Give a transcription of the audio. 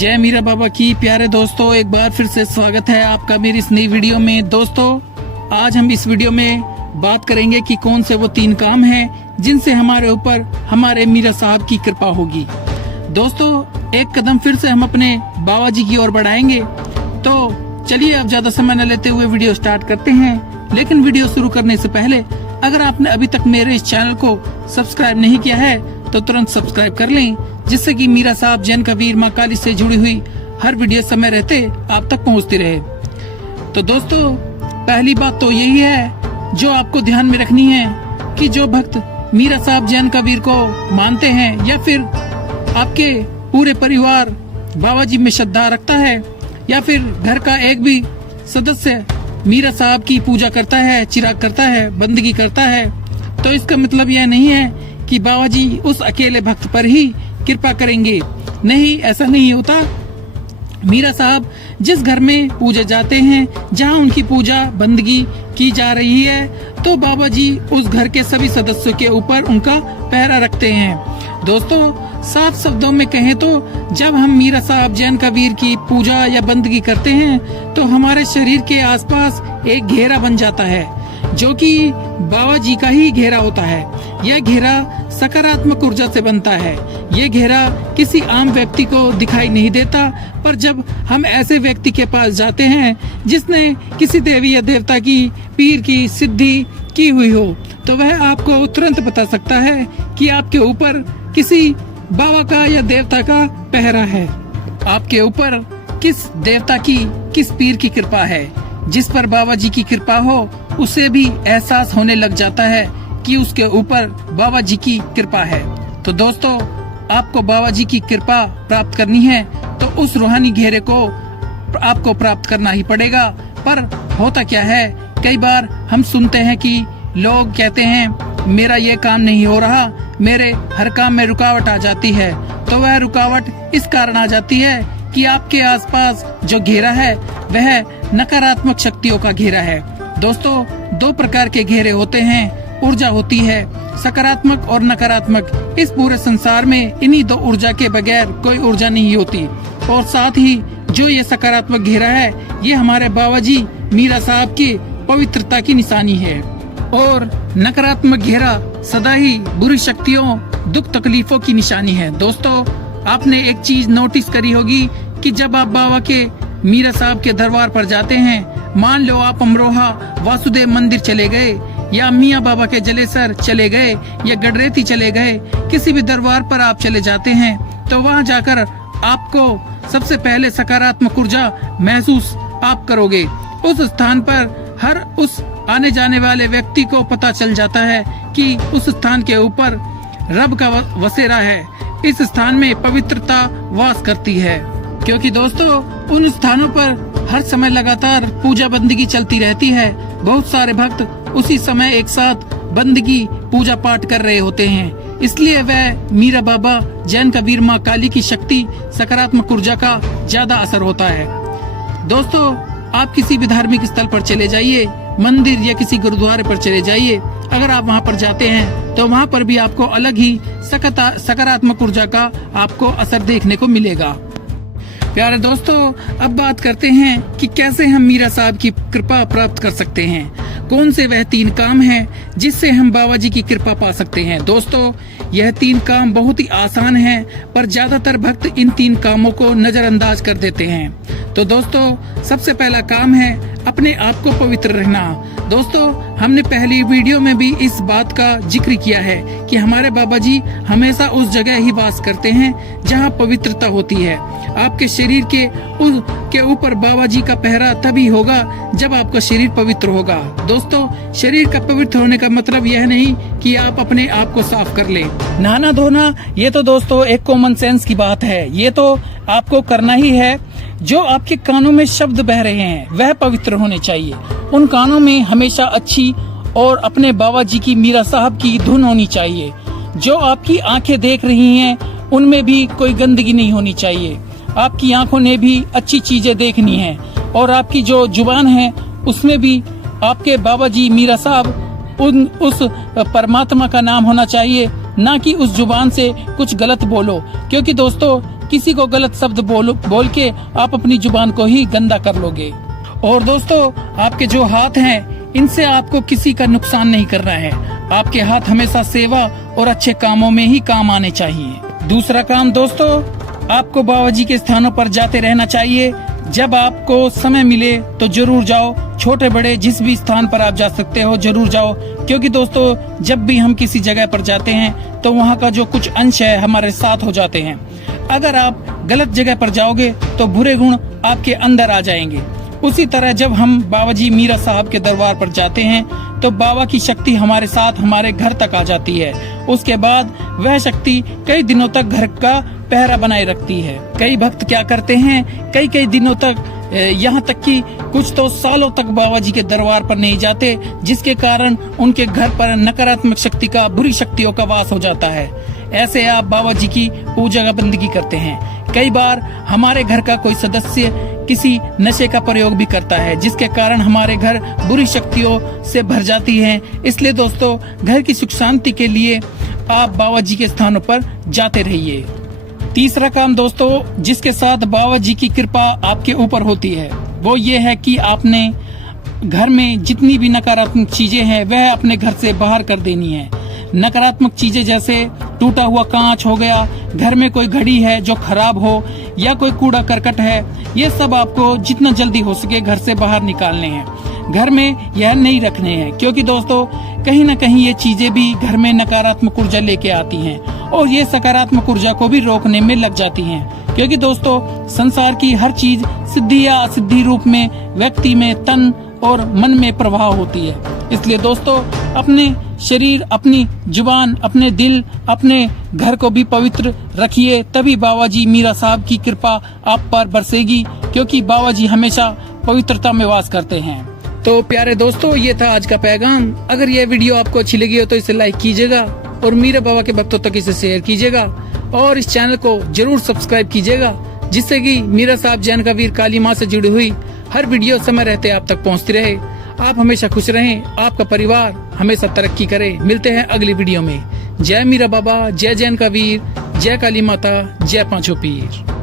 जय मीरा बाबा की। प्यारे दोस्तों, एक बार फिर से स्वागत है आपका मेरी इस नई वीडियो में। दोस्तों, आज हम इस वीडियो में बात करेंगे कि कौन से वो 3 काम हैं जिनसे हमारे ऊपर हमारे मीरा साहब की कृपा होगी। दोस्तों, एक कदम फिर से हम अपने बाबा जी की ओर बढ़ाएंगे। तो चलिए अब ज्यादा समय न लेते हुए वीडियो स्टार्ट करते हैं। लेकिन वीडियो शुरू करने से पहले अगर आपने अभी तक मेरे इस चैनल को सब्सक्राइब नहीं किया है तो तुरंत सब्सक्राइब कर लें, जिससे कि मीरा साहब जैन कबीर माँ काली से जुड़ी हुई हर वीडियो समय रहते आप तक पहुँचती रहे। तो दोस्तों, पहली बात तो यही है जो आपको ध्यान में रखनी है कि जो भक्त मीरा साहब जैन कबीर को मानते हैं या फिर आपके पूरे परिवार बाबा जी में श्रद्धा रखता है या फिर घर का एक भी सदस्य मीरा साहब की पूजा करता है, चिराग करता है, बंदगी करता है, तो इसका मतलब यह नहीं है कि बाबा जी उस अकेले भक्त पर ही कृपा करेंगे। नहीं, ऐसा नहीं होता। मीरा साहब जिस घर में पूजा जाते हैं, जहां उनकी पूजा बंदगी की जा रही है, तो बाबा जी उस घर के सभी सदस्यों के ऊपर उनका पहरा रखते हैं। दोस्तों, साफ शब्दों में कहें तो जब हम मीरा साहब जैन कबीर की पूजा या बंदगी करते हैं तो हमारे शरीर के आसपास एक घेरा बन जाता है जो कि बाबा जी का ही घेरा होता है। यह घेरा सकारात्मक ऊर्जा से बनता है। यह घेरा किसी आम व्यक्ति को दिखाई नहीं देता, पर जब हम ऐसे व्यक्ति के पास जाते हैं जिसने किसी देवी या देवता की पीर की सिद्धि की हुई हो, तो वह आपको तुरंत बता सकता है कि आपके ऊपर किसी बाबा का या देवता का पहरा है। आपके ऊपर किस देवता की, किस पीर की कृपा है। जिस पर बाबा जी की कृपा हो उसे भी एहसास होने लग जाता है कि उसके ऊपर बाबा जी की कृपा है। तो दोस्तों, आपको बाबा जी की कृपा प्राप्त करनी है तो उस रूहानी घेरे को आपको प्राप्त करना ही पड़ेगा। पर होता क्या है, कई बार हम सुनते हैं कि लोग कहते हैं मेरा ये काम नहीं हो रहा, मेरे हर काम में रुकावट आ जाती है। तो वह रुकावट इस कारण आ जाती है कि आपके आसपास जो घेरा है वह नकारात्मक शक्तियों का घेरा है। दोस्तों, 2 प्रकार के घेरे होते हैं। ऊर्जा होती है सकारात्मक और नकारात्मक। इस पूरे संसार में इन्हीं 2 ऊर्जा के बगैर कोई ऊर्जा नहीं होती। और साथ ही जो ये सकारात्मक घेरा है, ये हमारे बाबा जी मीरा साहब की पवित्रता की निशानी है। और नकारात्मक घेरा सदा ही बुरी शक्तियों, दुख तकलीफों की निशानी है। दोस्तों, आपने एक चीज नोटिस करी होगी कि जब आप बाबा के मीरा साहब के दरबार पर जाते हैं, मान लो आप अमरोहा वासुदेव मंदिर चले गए या मियाँ बाबा के जलेसर चले गए या गडरेती चले गए, किसी भी दरबार पर आप चले जाते हैं, तो वहाँ जाकर आपको सबसे पहले सकारात्मक ऊर्जा महसूस आप करोगे। उस स्थान पर हर उस आने जाने वाले व्यक्ति को पता चल जाता है कि उस स्थान के ऊपर रब का वसेरा है। इस स्थान में पवित्रता वास करती है, क्योंकि दोस्तों उन स्थानों पर हर समय लगातार पूजा बंदगी चलती रहती है। बहुत सारे भक्त उसी समय एक साथ बंदगी पूजा पाठ कर रहे होते हैं, इसलिए वह मीरा बाबा जैन कबीर माँ काली की शक्ति, सकारात्मक ऊर्जा का ज्यादा असर होता है। दोस्तों, आप किसी भी धार्मिक स्थल पर चले जाइए, मंदिर या किसी गुरुद्वारे पर चले जाइए, अगर आप वहाँ पर जाते हैं तो वहाँ पर भी आपको अलग ही सकारात्मक ऊर्जा का आपको असर देखने को मिलेगा। प्यारे दोस्तों, अब बात करते हैं कि कैसे हम मीरा साहब की कृपा प्राप्त कर सकते हैं। कौन से वह 3 काम हैं जिससे हम बाबा जी की कृपा पा सकते हैं। दोस्तों, यह 3 काम बहुत ही आसान हैं, पर ज्यादातर भक्त इन 3 कामों को नजरअंदाज कर देते हैं। तो दोस्तों, सबसे पहला काम है अपने आप को पवित्र रहना। दोस्तों, हमने पहली वीडियो में भी इस बात का जिक्र किया है कि हमारे बाबा जी हमेशा उस जगह ही वास करते हैं जहां पवित्रता होती है। आपके शरीर के ऊपर बाबा जी का पहरा तभी होगा जब आपका शरीर पवित्र होगा। दोस्तों, शरीर का पवित्र होने का मतलब यह नहीं कि आप अपने आप को साफ कर लें। नहाना धोना ये तो दोस्तों एक कॉमन सेंस की बात है, ये तो आपको करना ही है। जो आपके कानों में शब्द बह रहे हैं वह पवित्र होने चाहिए। उन कानों में हमेशा अच्छी और अपने बाबा जी की मीरा साहब की धुन होनी चाहिए। जो आपकी आंखें देख रही हैं उनमें भी कोई गंदगी नहीं होनी चाहिए। आपकी आंखों ने भी अच्छी चीजें देखनी है और आपकी जो जुबान है उसमें भी आपके बाबा जी मीरा साहब उस परमात्मा का नाम होना चाहिए, ना कि उस जुबान से कुछ गलत बोलो। क्योंकि दोस्तों किसी को गलत शब्द बोल के आप अपनी जुबान को ही गंदा कर लोगे। और दोस्तों, आपके जो हाथ हैं, इनसे आपको किसी का नुकसान नहीं करना है। आपके हाथ हमेशा सेवा और अच्छे कामों में ही काम आने चाहिए। दूसरा काम दोस्तों, आपको बाबा जी के स्थानों पर जाते रहना चाहिए। जब आपको समय मिले तो जरूर जाओ। छोटे बड़े जिस भी स्थान पर आप जा सकते हो जरूर जाओ, क्योंकि दोस्तों जब भी हम किसी जगह पर जाते हैं तो वहाँ का जो कुछ अंश है हमारे साथ हो जाते हैं। अगर आप गलत जगह पर जाओगे तो बुरे गुण आपके अंदर आ जाएंगे। उसी तरह जब हम बाबा जी मीरा साहब के दरबार पर जाते हैं तो बाबा की शक्ति हमारे साथ हमारे घर तक आ जाती है। उसके बाद वह शक्ति कई दिनों तक घर का पहरा बनाए रखती है। कई भक्त क्या करते हैं, कई दिनों तक, यहाँ तक कि कुछ तो सालों तक बाबा जी के दरबार पर नहीं जाते, जिसके कारण उनके घर पर नकारात्मक शक्ति का, बुरी शक्तियों का वास हो जाता है। ऐसे आप बाबा जी की पूजा बंदगी करते हैं। कई बार हमारे घर का कोई सदस्य किसी नशे का प्रयोग भी करता है, जिसके कारण हमारे घर बुरी शक्तियों से भर जाती है। इसलिए दोस्तों, घर की सुख शांति के लिए आप बाबा जी के स्थानों पर जाते रहिए। तीसरा काम दोस्तों, जिसके साथ बाबा जी की कृपा आपके ऊपर होती है, वो ये है कि आपने घर में जितनी भी नकारात्मक चीजें हैं वह अपने घर से बाहर कर देनी है। नकारात्मक चीजें जैसे टूटा हुआ कांच हो गया, घर में कोई घड़ी है जो खराब हो, या कोई कूड़ा करकट है, ये सब आपको जितना जल्दी हो सके घर से बाहर निकालने हैं। घर में यह नहीं रखने हैं, क्योंकि दोस्तों कहीं न कहीं ये चीजें भी घर में नकारात्मक ऊर्जा लेके आती हैं और ये सकारात्मक ऊर्जा को भी रोकने में लग जाती हैं। क्योंकि दोस्तों संसार की हर चीज सिद्धि या असिद्धि रूप में व्यक्ति में, तन और मन में प्रभाव होती है। इसलिए दोस्तों अपने शरीर, अपनी जुबान, अपने दिल, अपने घर को भी पवित्र रखिए, तभी बाबा जी मीरा साहब की कृपा आप पर बरसेगी, क्योंकि बाबा जी हमेशा पवित्रता में वास करते हैं। तो प्यारे दोस्तों, ये था आज का पैगाम। अगर ये वीडियो आपको अच्छी लगी हो तो इसे लाइक कीजिएगा और मीरा बाबा के भक्तों तक इसे शेयर कीजिएगा और इस चैनल को जरूर सब्सक्राइब कीजिएगा, जिससे कि मीरा साहब जैन का वीर काली माँ से जुड़ी हुई हर वीडियो समय रहते आप तक पहुँचती रहे। आप हमेशा खुश रहें, आपका परिवार हमेशा तरक्की करे। मिलते हैं अगली वीडियो में। जय मीरा बाबा, जय जैन का वीर, जय काली माता, जय पांचों पीर।